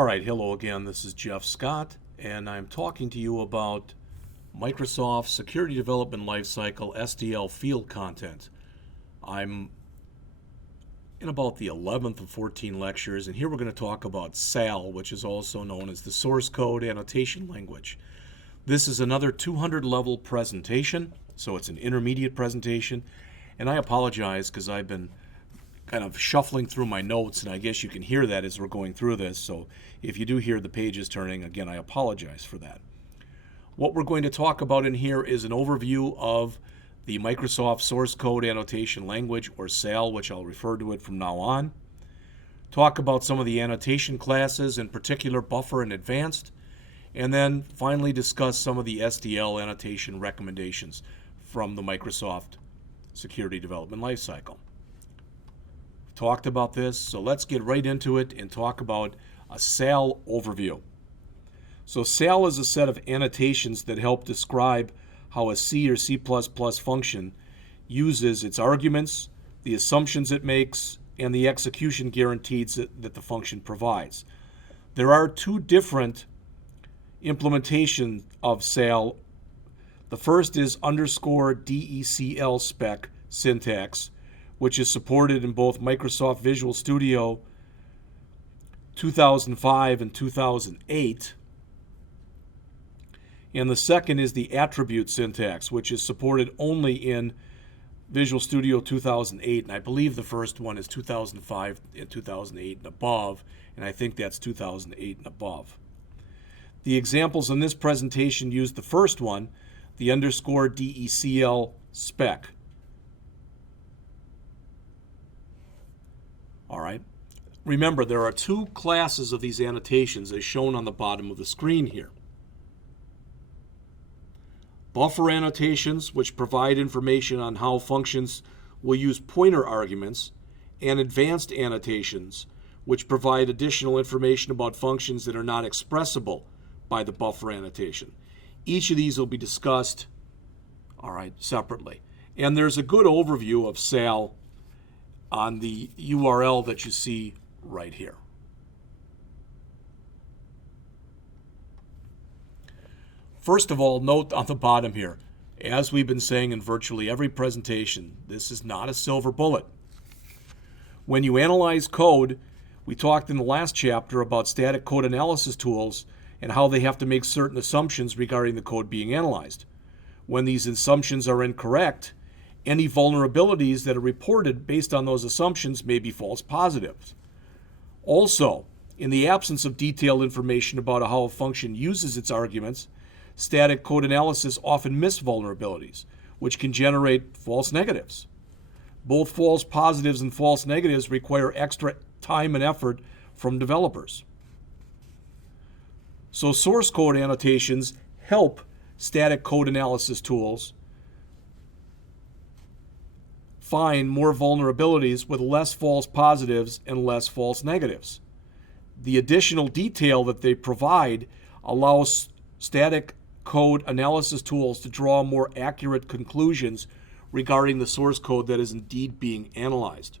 All right, hello again. This is Jeff Scott, and I'm talking to you about Microsoft Security Development Lifecycle SDL field content. I'm in about the 11th of 14 lectures, and here we're going to talk about SAL, which is also known as the Source Code Annotation Language. This is another 200-level presentation, so it's an intermediate presentation, and I apologize because I've been kind of shuffling through my notes, and I guess you can hear that as we're going through this. So if you do hear the pages turning, again, I apologize for that. What we're going to talk about in here is an overview of the Microsoft Source Code Annotation Language, or SAL, which I'll refer to it from now on. Talk about some of the annotation classes, in particular Buffer and Advanced, and then finally discuss some of the SDL annotation recommendations from the Microsoft Security Development Lifecycle. Talked about this, so let's get right into it and talk about a SAL overview. So SAL is a set of annotations that help describe how a C or C++ function uses its arguments, the assumptions it makes, and the execution guarantees that the function provides. There are two different implementations of SAL. The first is _DECL spec syntax, which is supported in both Microsoft Visual Studio 2005 and 2008. And the second is the attribute syntax, which is supported only in Visual Studio 2008. And I believe the first one is 2005 and 2008 and above, and I think that's 2008 and above. The examples in this presentation use the first one, the _DECL spec. All right. Remember, there are two classes of these annotations as shown on the bottom of the screen here. Buffer annotations, which provide information on how functions will use pointer arguments, and advanced annotations, which provide additional information about functions that are not expressible by the buffer annotation. Each of these will be discussed, all right, separately. And there's a good overview of SAL on the URL that you see right here. First of all, note on the bottom here, as we've been saying in virtually every presentation, this is not a silver bullet. When you analyze code, we talked in the last chapter about static code analysis tools and how they have to make certain assumptions regarding the code being analyzed. When these assumptions are incorrect, any vulnerabilities that are reported based on those assumptions may be false positives. Also, in the absence of detailed information about how a function uses its arguments, static code analysis often miss vulnerabilities, which can generate false negatives. Both false positives and false negatives require extra time and effort from developers. So source code annotations help static code analysis tools find more vulnerabilities with less false positives and less false negatives. The additional detail that they provide allows static code analysis tools to draw more accurate conclusions regarding the source code that is indeed being analyzed.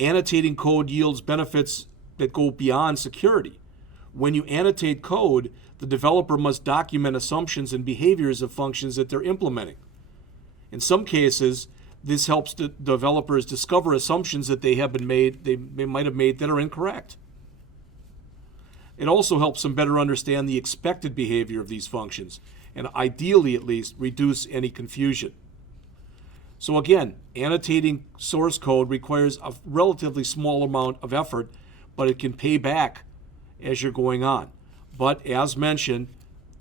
Annotating code yields benefits that go beyond security. When you annotate code, the developer must document assumptions and behaviors of functions that they're implementing. In some cases, this helps the developers discover assumptions that they might have made that are incorrect. It also helps them better understand the expected behavior of these functions, and ideally at least reduce any confusion. So again, annotating source code requires a relatively small amount of effort, but it can pay back as you're going on. But as mentioned,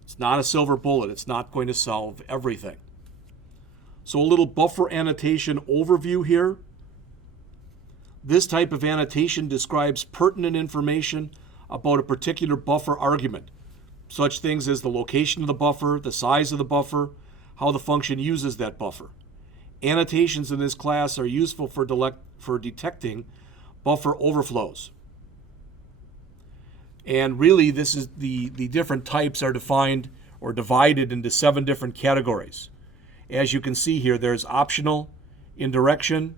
it's not a silver bullet. It's not going to solve everything. So a little buffer annotation overview here. This type of annotation describes pertinent information about a particular buffer argument, such things as the location of the buffer, the size of the buffer, how the function uses that buffer. Annotations in this class are useful for detecting buffer overflows. And really, this is the different types are defined or divided into 7 different categories. As you can see here, there's optional, indirection,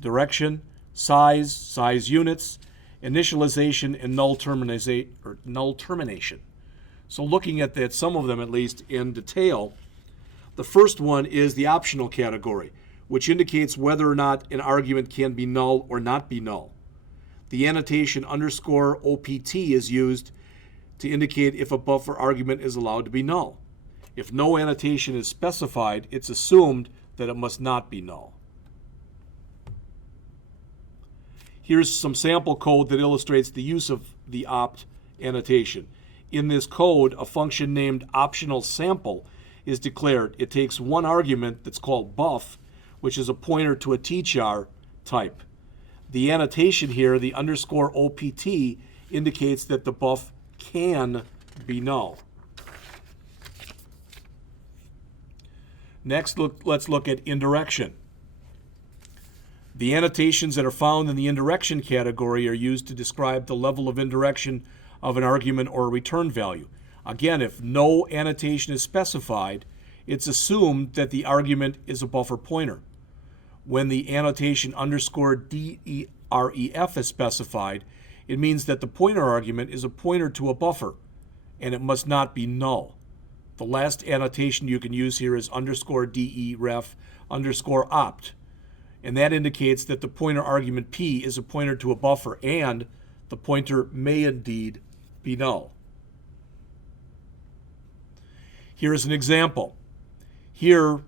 direction, size units, initialization, and NullTermination. So looking at that, some of them at least in detail, the first one is the optional category, which indicates whether or not an argument can be null or not be null. The annotation _OPT is used to indicate if a buffer argument is allowed to be null. If no annotation is specified, it's assumed that it must not be null. Here's some sample code that illustrates the use of the opt annotation. In this code, a function named optional sample is declared. It takes one argument that's called buff, which is a pointer to a tchar type. The annotation here, the _OPT, indicates that the buff can be null. Next, let's look at indirection. The annotations that are found in the indirection category are used to describe the level of indirection of an argument or a return value. Again, if no annotation is specified, it's assumed that the argument is a buffer pointer. When the annotation _DEREF is specified, it means that the pointer argument is a pointer to a buffer, and it must not be null. The last annotation you can use here is _DEREF _opt, and that indicates that the pointer argument P is a pointer to a buffer, and the pointer may indeed be null. Here's an example. Here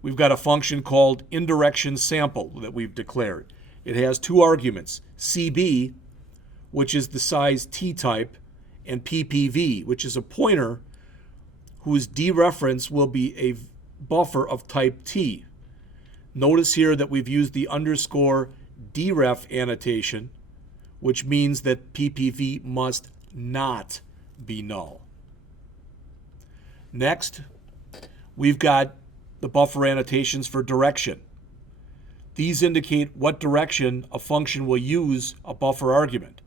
we've got a function called indirection sample that we've declared. It has two arguments, CB, which is the size T type, and PPV, which is a pointer whose dereference will be a buffer of type T. Notice here that we've used the _deref annotation, which means that PPV must not be null. Next, we've got the buffer annotations for direction. These indicate what direction a function will use a buffer argument.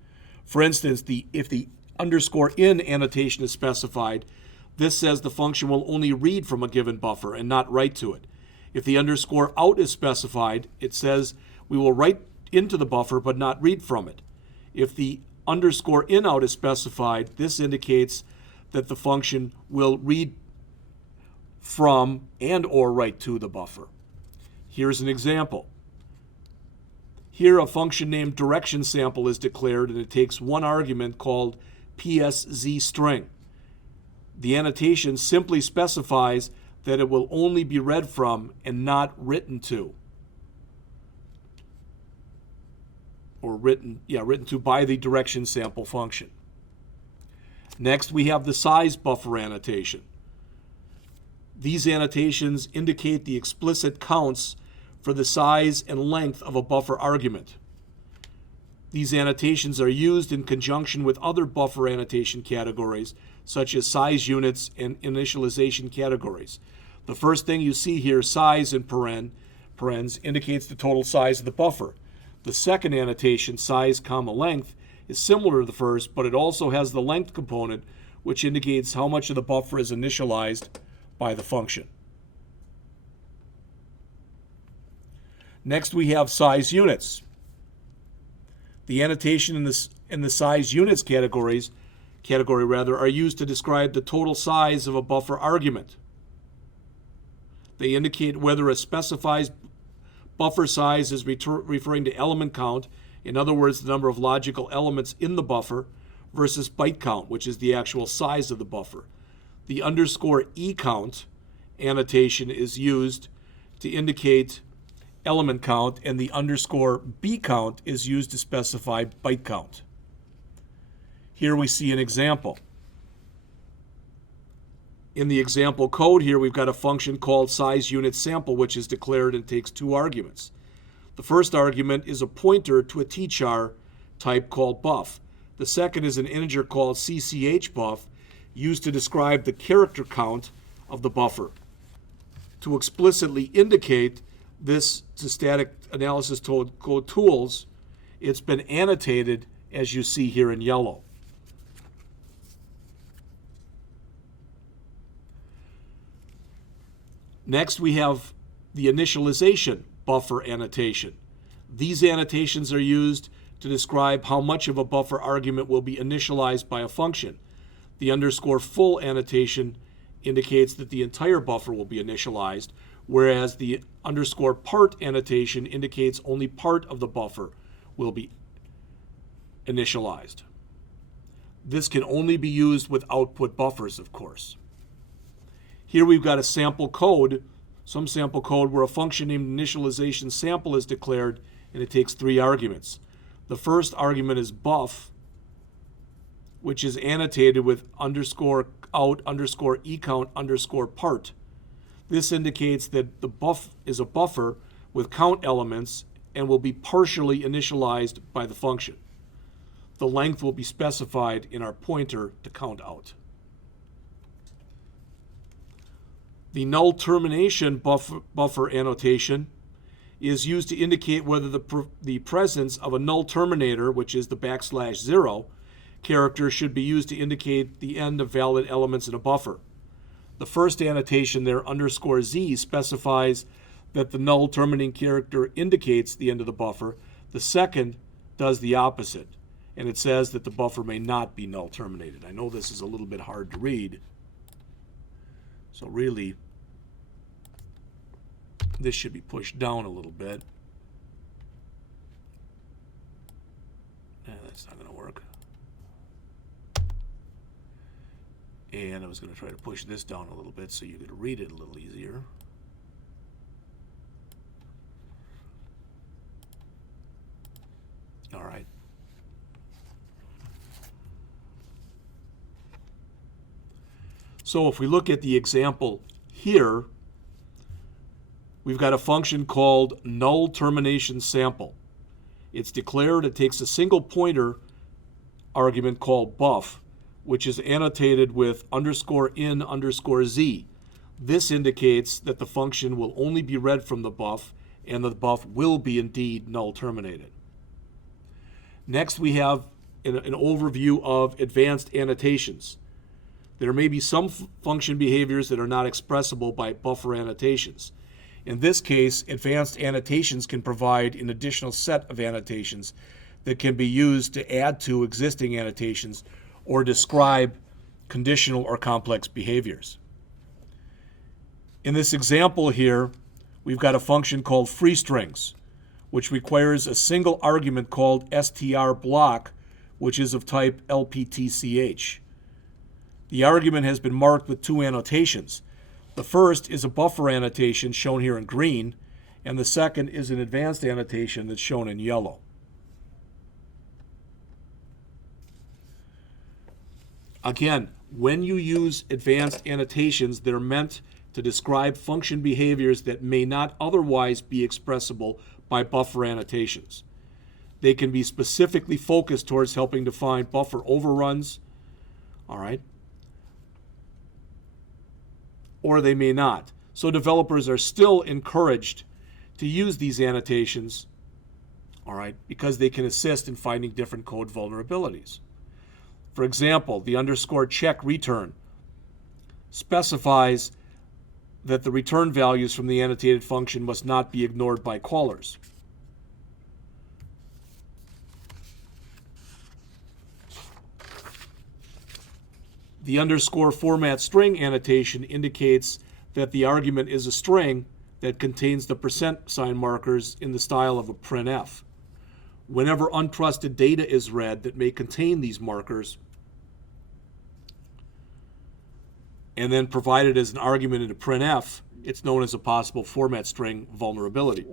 For instance, if the _in annotation is specified, this says the function will only read from a given buffer and not write to it. If the _out is specified, it says we will write into the buffer but not read from it. If the _inout is specified, this indicates that the function will read from and or write to the buffer. Here's an example. Here a function named direction sample is declared, and it takes one argument called PSZString. The annotation simply specifies that it will only be read from and not written to. Or written to by the direction sample function. Next, we have the size buffer annotation. These annotations indicate the explicit counts for the size and length of a buffer argument. These annotations are used in conjunction with other buffer annotation categories, such as size units and initialization categories. The first thing you see here, size in parens, indicates the total size of the buffer. The second annotation, size, length, is similar to the first, but it also has the length component, which indicates how much of the buffer is initialized by the function. Next, we have size units. The annotation in the size units category are used to describe the total size of a buffer argument. They indicate whether a specified buffer size is referring to element count, in other words, the number of logical elements in the buffer, versus byte count, which is the actual size of the buffer. The _ECount annotation is used to indicate element count, and the _BCount is used to specify byte count. Here we see an example. In the example code here, we've got a function called sizeUnitSample, which is declared and takes two arguments. The first argument is a pointer to a tchar type called buff. The second is an integer called cchbuff, used to describe the character count of the buffer. To explicitly indicate this to static analysis code tools, it's been annotated as you see here in yellow. Next, we have the initialization buffer annotation. These annotations are used to describe how much of a buffer argument will be initialized by a function. The underscore full annotation indicates that the entire buffer will be initialized, whereas the underscore part annotation indicates only part of the buffer will be initialized. This can only be used with output buffers, of course. Here we've got a sample code, some sample code where a function named initialization sample is declared, and it takes 3 arguments. The first argument is buff, which is annotated with underscore out underscore ecount underscore part. This indicates that the buff is a buffer with count elements and will be partially initialized by the function. The length will be specified in our pointer to count out. The NullTermination buffer annotation is used to indicate whether the presence of a null terminator, which is the \0 character, should be used to indicate the end of valid elements in a buffer. The first annotation there, underscore z, specifies that the null terminating character indicates the end of the buffer. The second does the opposite, and it says that the buffer may not be null terminated. I know this is a little bit hard to read, so really this should be pushed down a little bit. That's not going to work. And I was going to try to push this down a little bit so you could read it a little easier. All right. So if we look at the example here, we've got a function called NullTermination sample. It's declared, it takes a single pointer argument called buff, which is annotated with underscore in underscore z. This indicates that the function will only be read from the buff, and the buff will be indeed null terminated. Next, we have an overview of advanced annotations. There may be some function behaviors that are not expressible by buffer annotations. In this case, advanced annotations can provide an additional set of annotations that can be used to add to existing annotations or describe conditional or complex behaviors. In this example here, we've got a function called freestrings, which requires a single argument called str_block, which is of type LPTCH. The argument has been marked with 2 annotations. The first is a buffer annotation shown here in green, and the second is an advanced annotation that's shown in yellow. Again, when you use advanced annotations, they're meant to describe function behaviors that may not otherwise be expressible by buffer annotations. They can be specifically focused towards helping define buffer overruns, all right, or they may not. So developers are still encouraged to use these annotations, all right, because they can assist in finding different code vulnerabilities. For example, the underscore check return specifies that the return values from the annotated function must not be ignored by callers. The underscore format string annotation indicates that the argument is a string that contains the % markers in the style of a printf. Whenever untrusted data is read that may contain these markers and then provided as an argument in a printf, it's known as a possible format string vulnerability.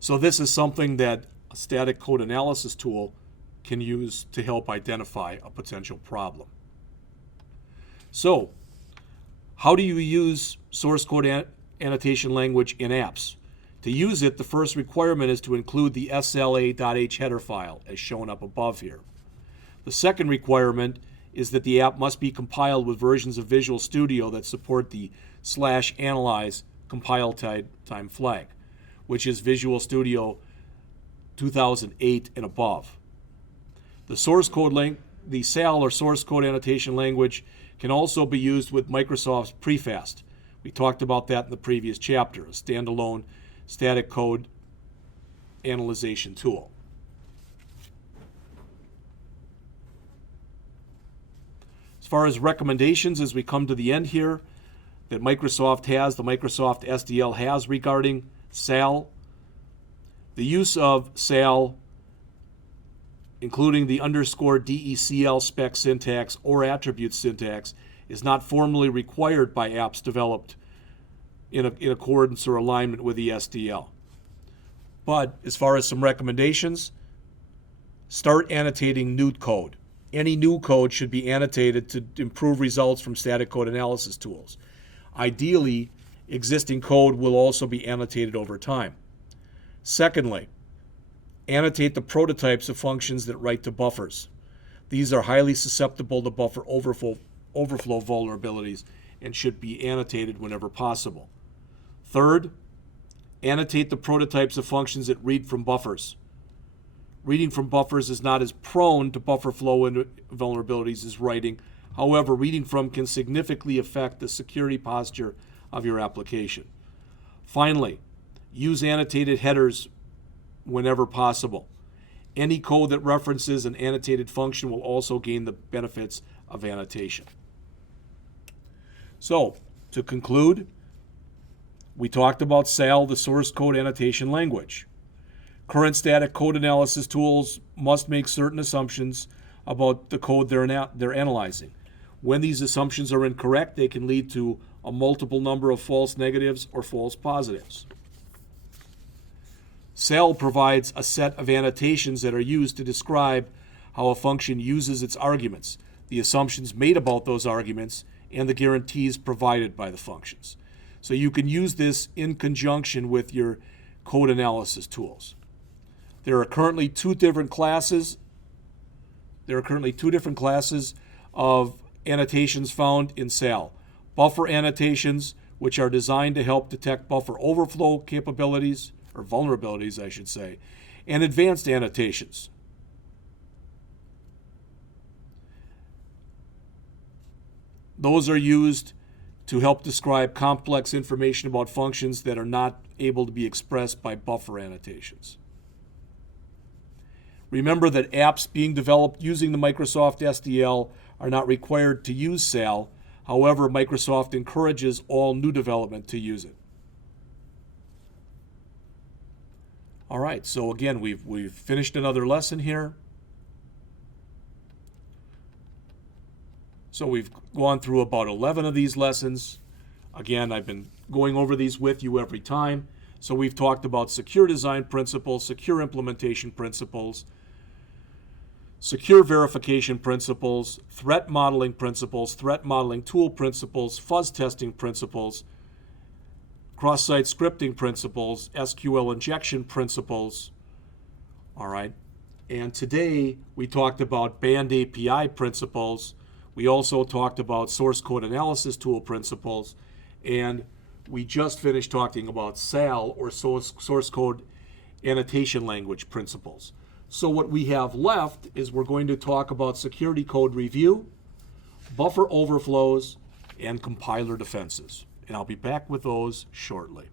So this is something that a static code analysis tool can use to help identify a potential problem. So, how do you use source code annotation language in apps? To use it, the first requirement is to include the sla.h header file, as shown up above here. The second requirement is that the app must be compiled with versions of Visual Studio that support the /analyze compile time flag, which is Visual Studio 2008 and above. The source code the SAL or source code annotation language can also be used with Microsoft's Prefast. We talked about that in the previous chapter, a standalone static code analyzation tool. far as recommendations, as we come to the end here, that Microsoft has, the Microsoft SDL has regarding SAL, the use of SAL, including the underscore DECL spec syntax or attribute syntax, is not formally required by apps developed in accordance or alignment with the SDL. But as far as some recommendations, start annotating new code. Any new code should be annotated to improve results from static code analysis tools. Ideally, existing code will also be annotated over time. Secondly, annotate the prototypes of functions that write to buffers. These are highly susceptible to buffer overflow vulnerabilities and should be annotated whenever possible. Third, annotate the prototypes of functions that read from buffers. Reading from buffers is not as prone to buffer flow vulnerabilities as writing. However, reading from can significantly affect the security posture of your application. Finally, use annotated headers whenever possible. Any code that references an annotated function will also gain the benefits of annotation. So, to conclude, we talked about SAL, the source code annotation language. Current static code analysis tools must make certain assumptions about the code they're analyzing. When these assumptions are incorrect, they can lead to a multiple number of false negatives or false positives. SAL provides a set of annotations that are used to describe how a function uses its arguments, the assumptions made about those arguments, and the guarantees provided by the functions. So you can use this in conjunction with your code analysis tools. There are currently two different classes of annotations found in SAL. Buffer annotations, which are designed to help detect buffer overflow capabilities, or vulnerabilities, I should say, and advanced annotations. Those are used to help describe complex information about functions that are not able to be expressed by buffer annotations. Remember that apps being developed using the Microsoft SDL are not required to use SAL. However, Microsoft encourages all new development to use it. All right, so again, we've finished another lesson here. So we've gone through about 11 of these lessons. Again, I've been going over these with you every time. So we've talked about secure design principles, secure implementation principles, secure verification principles, threat modeling principles, threat modeling tool principles, fuzz testing principles, cross-site scripting principles, SQL injection principles. All right. And today we talked about banned API principles. We also talked about source code analysis tool principles. And we just finished talking about SAL, or source code annotation language principles. So what we have left is we're going to talk about security code review, buffer overflows, and compiler defenses. And I'll be back with those shortly.